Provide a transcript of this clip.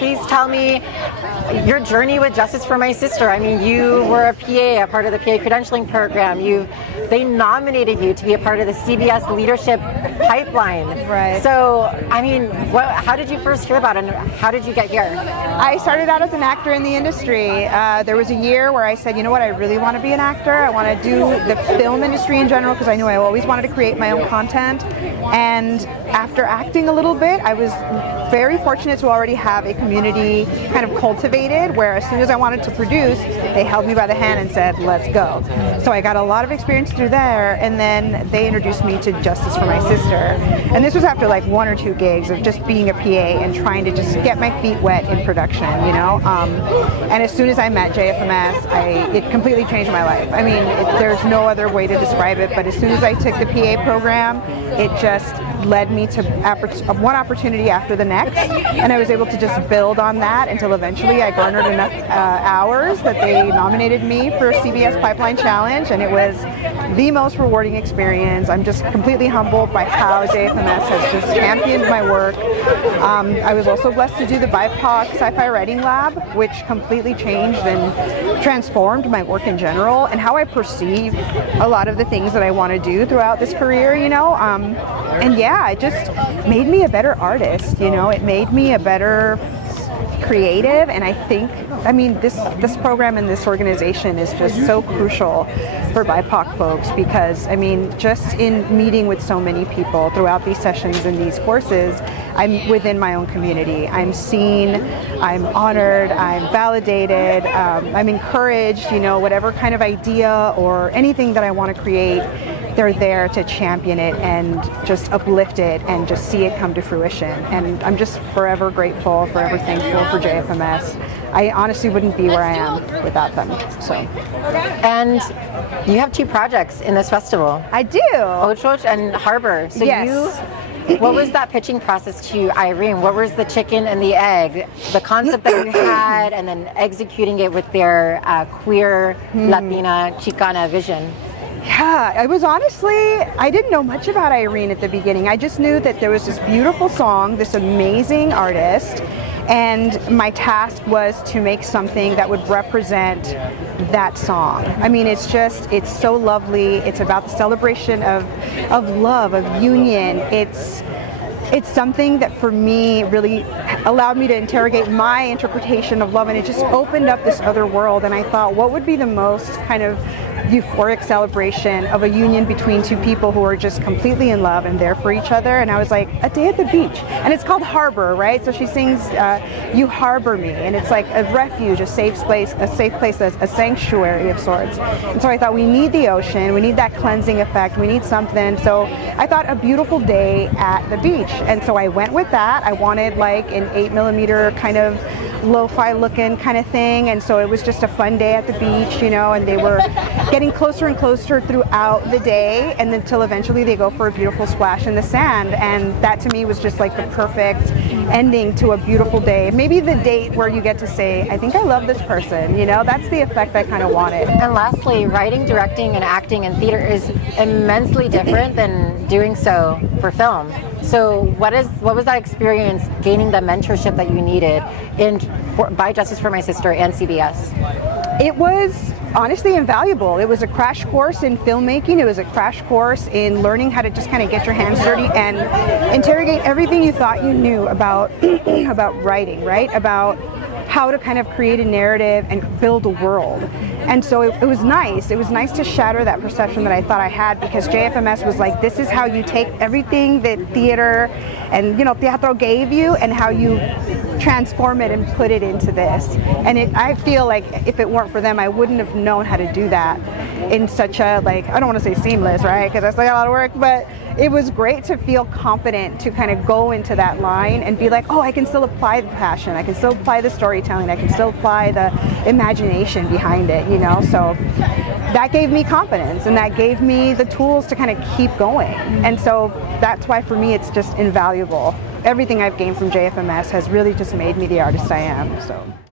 please tell me your journey with Justice for My Sister. I mean, you were a PA, a part of the PA credentialing program. They nominated you to be a part of the CBS Leadership Pipeline. Right. So, I mean, how did you first hear about it, and how did you get here? I started out as an actor in the industry. There was a year where I said, you know what, I really want to be an actor. I want to do the film industry in general because I knew I always wanted to create my own content. And after acting a little bit, I was very fortunate to already have a community kind of cultivated where as soon as I wanted to produce, they held me by the hand and said, let's go. So I got a lot of experience through there, and then they introduced me to Justice for My Sister. And this was after like 1 or 2 gigs of just being a PA and trying to just get my feet wet in production, you know? And as soon as I met JFMS, it completely changed my life. I mean, there's no other way to describe it, but as soon as I took the PA program, it just led me to one opportunity after the next, and I was able to just build on that until eventually I garnered enough hours that they nominated me for CBS Pipeline Challenge, and it was the most rewarding experience. I'm just completely humbled by how JFMS has just championed my work. I was also blessed to do the BIPOC Sci-Fi Writing Lab, which completely changed and transformed my work in general and how I perceive a lot of the things that I want to do throughout this career, you know. And yeah, it just made me a better artist, you know. It made me a better creative, and I think, I mean, this program and this organization is just so crucial for BIPOC folks because, I mean, just in meeting with so many people throughout these sessions and these courses, I'm within my own community. I'm seen, I'm honored, I'm validated, I'm encouraged, you know, whatever kind of idea or anything that I want to create, they're there to champion it and just uplift it and just see it come to fruition. And I'm just forever grateful, forever thankful for JFMS. I honestly wouldn't be where I am without them. So. And you have 2 projects in this festival. I do. Ochoch and Harbor. So yes. What was that pitching process to Irene? What was the chicken and the egg? The concept that you had and then executing it with their queer Latina Chicana vision. Yeah, I was honestly, I didn't know much about Irene at the beginning. I just knew that there was this beautiful song, this amazing artist, and my task was to make something that would represent that song. I mean, it's so lovely. It's about the celebration of love, of union. It's something that for me really allowed me to interrogate my interpretation of love, and it just opened up this other world. And I thought, what would be the most kind of euphoric celebration of a union between 2 people who are just completely in love and there for each other? And I was like, a day at the beach. And it's called Harbor, right? So she sings, you harbor me. And it's like a refuge, a safe place, a sanctuary of sorts. And so I thought, we need the ocean, we need that cleansing effect, we need something. So I thought a beautiful day at the beach. And so I went with that. I wanted like an 8mm kind of lo-fi looking kind of thing, and so it was just a fun day at the beach, you know, and they were getting closer and closer throughout the day, and until eventually they go for a beautiful splash in the sand, and that to me was just like the perfect ending to a beautiful day. Maybe the date where you get to say, I think I love this person, you know, that's the effect I kind of wanted. And lastly, writing, directing, and acting in theater is immensely different than doing so for film. So what was that experience gaining the mentorship that you needed by Justice for My Sister and CBS? It was honestly invaluable. It was a crash course in filmmaking. It was a crash course in learning how to just kind of get your hands dirty and interrogate everything you thought you knew about about writing, right? About how to kind of create a narrative and build a world. And so it was nice. It was nice to shatter that perception that I thought I had, because JFMS was like, this is how you take everything that theater and, you know, teatro gave you and how you transform it and put it into this. And I feel like if it weren't for them, I wouldn't have known how to do that in such a, like, I don't want to say seamless, right? Because that's like a lot of work, but it was great to feel confident to kind of go into that line and be like, oh, I can still apply the passion, I can still apply the storytelling, I can still apply the imagination behind it, you know? So that gave me confidence, and that gave me the tools to kind of keep going. And so that's why for me it's just invaluable. Everything I've gained from JFMS has really just made me the artist I am. So.